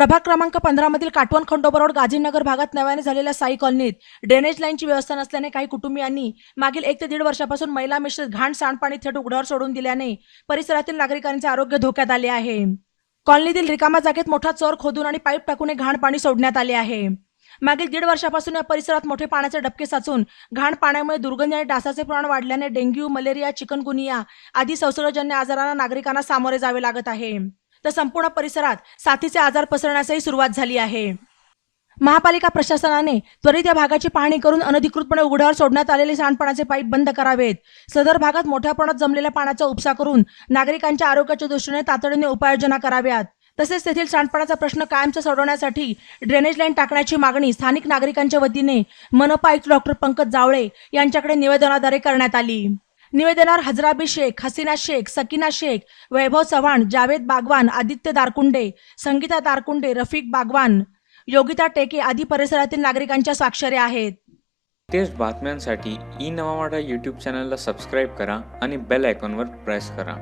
प्रभाग क्रमांक पंधरा मधील काटवण खंडोबा रोड गाझीनगर भागात नव्याने झालेल्या साई कॉलनीत ड्रेनेज लाईनची व्यवस्था नसल्याने काही कुटुंबियांनी मागील एक ते दीड वर्षापासून महिला मिश्रित घाण सांडपाणी थेट उघड्यावर सोडून दिल्याने परिसरातील नागरिकांचे आरोग्य धोक्यात आले आहे. कॉलनीतील रिकामा जागेत मोठा चोर खोदून आणि पाईप टाकून हे घाण पाणी सोडण्यात आले आहे. मागील दीड वर्षापासून या परिसरात मोठे पाण्याचे डबके साचून घाण पाण्यामुळे दुर्गंधी आणि डासाचे प्रमाण वाढल्याने डेंग्यू मलेरिया चिकनगुनिया आदी संसर्गजन्य आजारांना नागरिकांना सामोरे जावे लागत आहे. तर संपूर्ण परिसरात साथीचे आजार पसरण्यासही सुरुवात झाली आहे. महापालिका प्रशासनाने त्वरित या भागाची पाहणी करून अनधिकृतपणे उघड्यावर सोडण्यात आलेले सांडपाण्याचे पाईप बंद करावेत. सदर भागात मोठ्या प्रमाणात जमलेल्या पाण्याचा उपसा करून नागरिकांच्या आरोग्याच्या दृष्टीने तातडीने उपाययोजना कराव्यात. तसेच तेथील सांडपाण्याचा प्रश्न कायमचा सोडवण्यासाठी ड्रेनेज लाईन टाकण्याची मागणी स्थानिक नागरिकांच्या वतीने मनपा आयुक्त डॉक्टर पंकज जावळे यांच्याकडे निवेदनाद्वारे करण्यात आली. निवेदनावर हजराबी शेख हसीना शेख सकीना शेख वैभव चव्हाण जावेद बागवान आदित्य दारकुंडे संगीता दारकुंडे रफिक बागवान योगिता टेके आदी परिसरातील नागरिकांच्या स्वाक्षऱ्या आहेत. तेच बातम्यांसाठी ई नवा यूट्यूब चॅनलला सबस्क्राईब करा आणि बेल आयकॉनवर प्रेस करा.